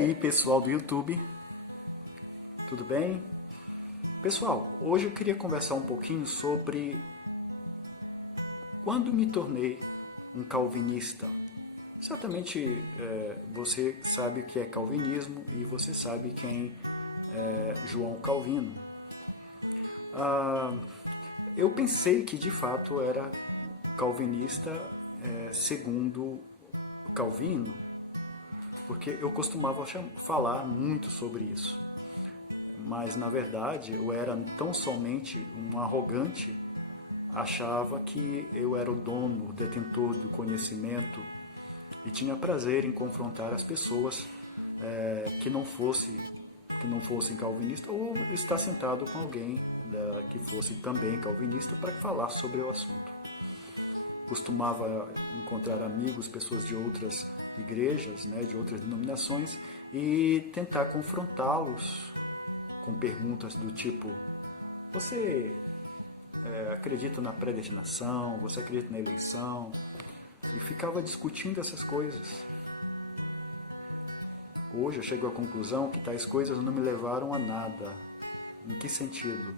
aí, pessoal do YouTube, tudo bem? Pessoal, hoje eu queria conversar um pouquinho sobre quando me tornei um calvinista. Certamente você sabe o que é calvinismo e você sabe quem é João Calvino. Eu pensei que de fato era calvinista segundo Calvino, porque eu costumava falar muito sobre isso. Mas, na verdade, eu era tão somente um arrogante, achava que eu era o dono, o detentor do conhecimento e tinha prazer em confrontar as pessoas que não fossem calvinistas ou estar sentado com alguém que fosse também calvinista para falar sobre o assunto. Costumava encontrar amigos, pessoas de outras igrejas, de outras denominações, e tentar confrontá-los com perguntas do tipo: você acredita na predestinação? Você acredita na eleição? E ficava discutindo essas coisas. Hoje eu chego à conclusão que tais coisas não me levaram a nada. Em que sentido?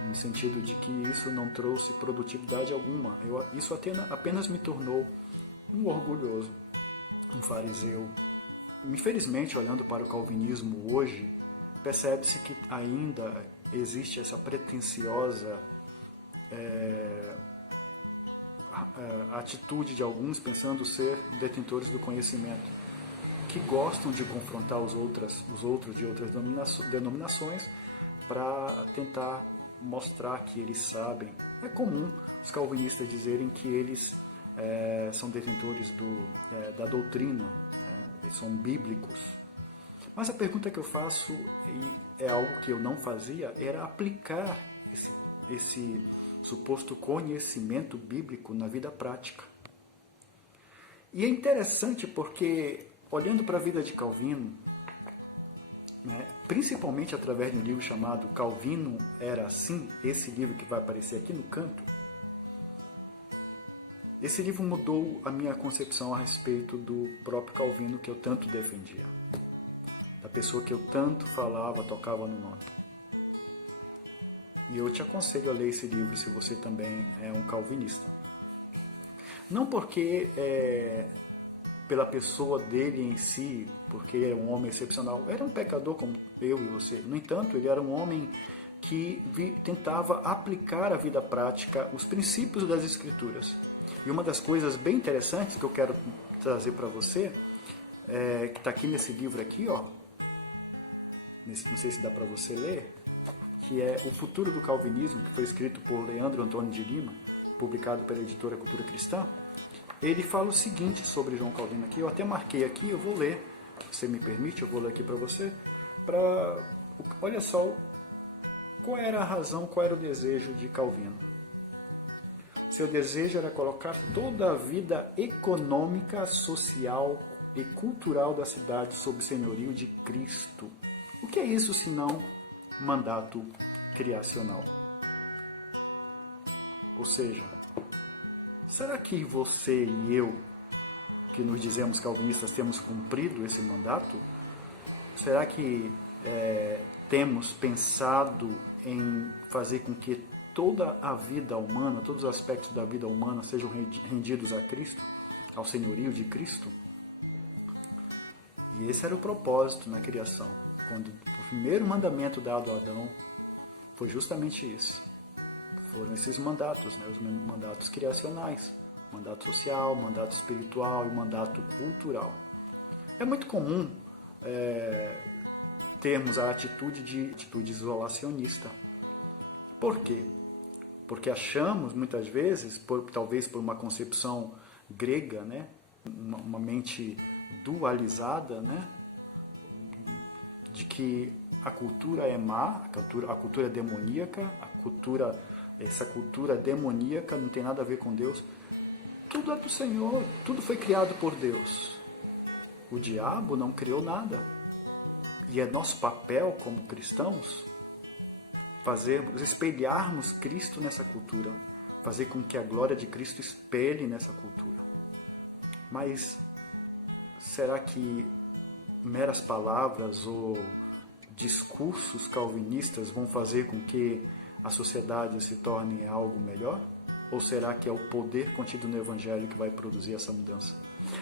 No sentido de que isso não trouxe produtividade alguma. Isso apenas me tornou um orgulhoso, um fariseu. Infelizmente, olhando para o calvinismo hoje, percebe-se que ainda existe essa pretensiosa atitude de alguns pensando ser detentores do conhecimento, que gostam de confrontar os outros de outras denominações para tentar mostrar que eles sabem. É comum os calvinistas dizerem que eles são detentores da doutrina, eles são bíblicos. Mas a pergunta que eu faço, e é algo que eu não fazia, era aplicar esse suposto conhecimento bíblico na vida prática. E é interessante porque, olhando para a vida de Calvino, principalmente através de um livro chamado Calvino Era Assim, esse livro que vai aparecer aqui no canto, esse livro mudou a minha concepção a respeito do próprio Calvino que eu tanto defendia, da pessoa que eu tanto falava, tocava no nome. E eu te aconselho a ler esse livro se você também é um calvinista. Não porque pela pessoa dele em si, porque ele era um homem excepcional, era um pecador como eu e você. No entanto, ele era um homem que tentava aplicar à vida prática os princípios das Escrituras. E uma das coisas bem interessantes que eu quero trazer para você, que está aqui nesse livro aqui, ó, não sei se dá para você ler, que é O Futuro do Calvinismo, que foi escrito por Leandro Antônio de Lima, publicado pela editora Cultura Cristã. Ele fala o seguinte sobre João Calvino aqui, eu até marquei aqui, eu vou ler, se você me permite, eu vou ler aqui para você, olha só, qual era a razão, qual era o desejo de Calvino. Seu desejo era colocar toda a vida econômica, social e cultural da cidade sob senhorio de Cristo. O que é isso senão mandato criacional? Ou seja, será que você e eu, que nos dizemos calvinistas, temos cumprido esse mandato? Será que temos pensado em fazer com que toda a vida humana, todos os aspectos da vida humana sejam rendidos a Cristo, ao senhorio de Cristo? E esse era o propósito na criação. Quando o primeiro mandamento dado a Adão foi justamente isso. Foram esses mandatos, os mandatos criacionais, mandato social, mandato espiritual e mandato cultural. É muito comum termos a atitude isolacionista. Por quê? Porque achamos, muitas vezes, talvez por uma concepção grega, uma mente dualizada, de que a cultura é má, a cultura é demoníaca, essa cultura demoníaca não tem nada a ver com Deus. Tudo é do Senhor, tudo foi criado por Deus. O diabo não criou nada. E é nosso papel como cristãos espelharmos Cristo nessa cultura, fazer com que a glória de Cristo espelhe nessa cultura. Mas será que meras palavras ou discursos calvinistas vão fazer com que a sociedade se torne algo melhor? Ou será que é o poder contido no Evangelho que vai produzir essa mudança?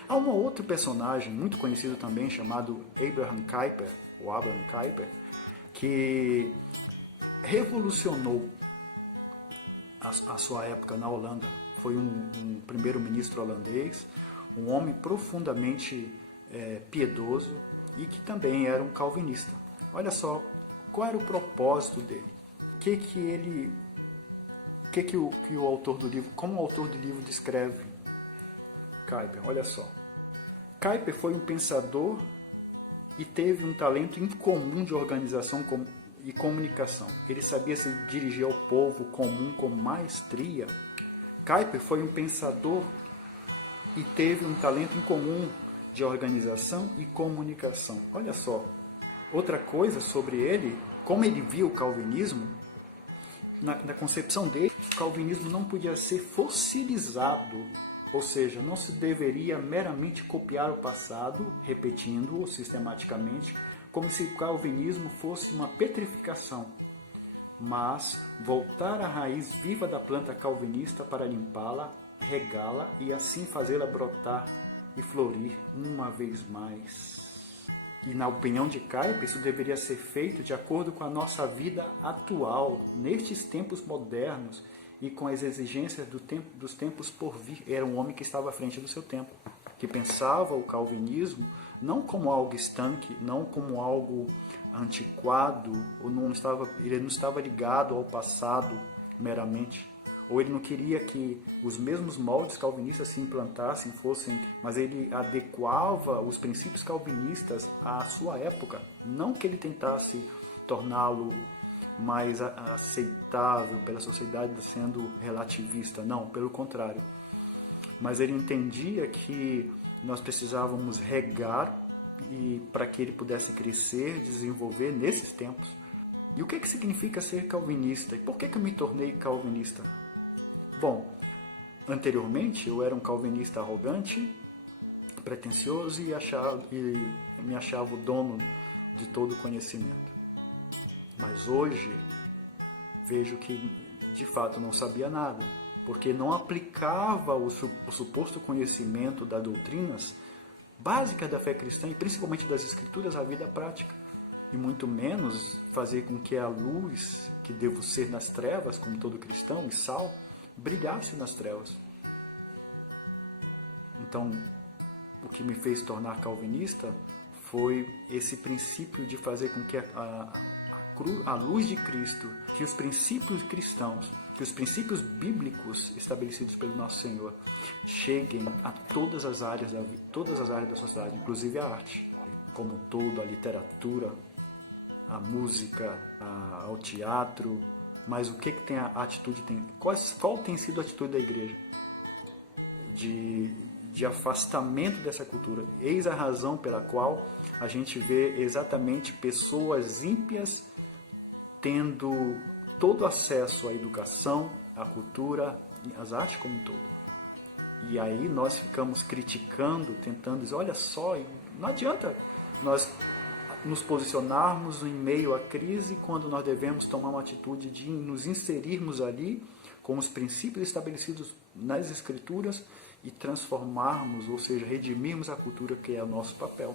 Há um outro personagem muito conhecido também, chamado Abraham Kuyper, ou Abraham Kuyper, que revolucionou a sua época na Holanda. Foi um primeiro-ministro holandês, um homem profundamente piedoso e que também era um calvinista. Olha só, qual era o propósito dele? O autor do livro, como o autor do livro descreve Kuyper? Olha só. Kuyper foi um pensador e teve um talento incomum de organização e comunicação. Ele sabia se dirigir ao povo comum com maestria. Kuyper foi um pensador e teve um talento incomum de organização e comunicação. Olha só. Outra coisa sobre ele, como ele via o calvinismo, na concepção dele, o calvinismo não podia ser fossilizado, ou seja, não se deveria meramente copiar o passado, repetindo-o sistematicamente, como se o calvinismo fosse uma petrificação, mas voltar à raiz viva da planta calvinista para limpá-la, regá-la e assim fazê-la brotar e florir uma vez mais. E na opinião de Kuyper, isso deveria ser feito de acordo com a nossa vida atual, nestes tempos modernos e com as exigências dos tempos por vir. Era um homem que estava à frente do seu tempo, que pensava o calvinismo não como algo estanque, não como algo antiquado, ele não estava ligado ao passado meramente. Ou ele não queria que os mesmos moldes calvinistas se implantassem, mas ele adequava os princípios calvinistas à sua época. Não que ele tentasse torná-lo mais aceitável pela sociedade sendo relativista, não, pelo contrário. Mas ele entendia que nós precisávamos regar e para que ele pudesse crescer, desenvolver nesses tempos. E o que significa ser calvinista? E por que eu me tornei calvinista? Bom, anteriormente eu era um calvinista arrogante, pretensioso e me achava o dono de todo o conhecimento. Mas hoje vejo que de fato não sabia nada, porque não aplicava o suposto conhecimento das doutrinas básicas da fé cristã e principalmente das Escrituras à vida prática. E muito menos fazer com que a luz, que devo ser nas trevas, como todo cristão, e sal, brilhasse nas trevas. Então, o que me fez tornar calvinista foi esse princípio de fazer com que a luz de Cristo, que os princípios cristãos, que os princípios bíblicos estabelecidos pelo nosso Senhor cheguem a todas as áreas da sociedade, inclusive a arte, como um todo, a literatura, a música, ao teatro. Mas o que tem a atitude? Qual tem sido a atitude da igreja? De afastamento dessa cultura. Eis a razão pela qual a gente vê exatamente pessoas ímpias tendo todo acesso à educação, à cultura, às artes como um todo. E aí nós ficamos criticando, tentando dizer, olha só, não adianta nós nos posicionarmos em meio à crise quando nós devemos tomar uma atitude de nos inserirmos ali com os princípios estabelecidos nas Escrituras e transformarmos, ou seja, redimirmos a cultura, que é o nosso papel.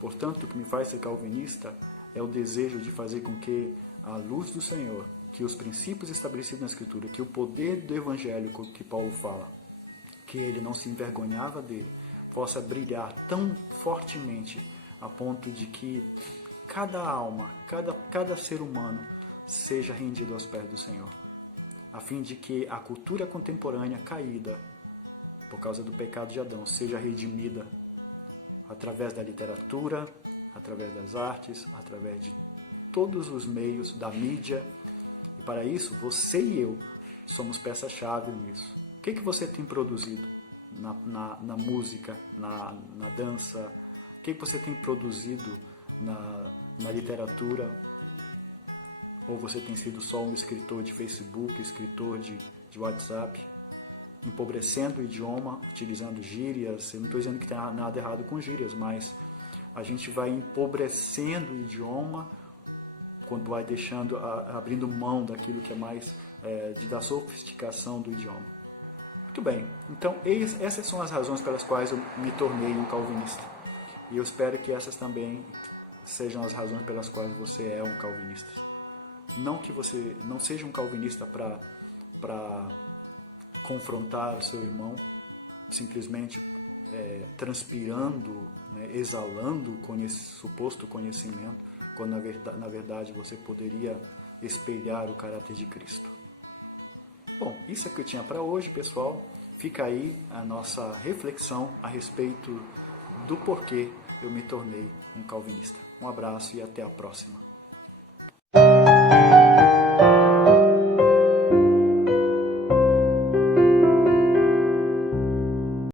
Portanto, o que me faz ser calvinista é o desejo de fazer com que a luz do Senhor, que os princípios estabelecidos na Escritura, que o poder do Evangelho que Paulo fala, que ele não se envergonhava dele, possa brilhar tão fortemente a ponto de que cada alma, cada ser humano seja rendido aos pés do Senhor, a fim de que a cultura contemporânea caída por causa do pecado de Adão seja redimida através da literatura, através das artes, através de todos os meios da mídia. E para isso, você e eu somos peça-chave nisso. O que você tem produzido na música, na dança? O que você tem produzido na literatura? Ou você tem sido só um escritor de Facebook, escritor de WhatsApp, empobrecendo o idioma, utilizando gírias? Eu não estou dizendo que tem nada errado com gírias, mas a gente vai empobrecendo o idioma quando vai deixando, abrindo mão daquilo que é mais da sofisticação do idioma. Muito bem, então essas são as razões pelas quais eu me tornei um calvinista. E eu espero que essas também sejam as razões pelas quais você é um calvinista. Não que você não seja um calvinista para confrontar o seu irmão, simplesmente transpirando, né, exalando suposto conhecimento, quando na verdade você poderia espelhar o caráter de Cristo. Bom, isso é o que eu tinha para hoje, pessoal. Fica aí a nossa reflexão a respeito do porquê eu me tornei um calvinista. Um abraço e até a próxima.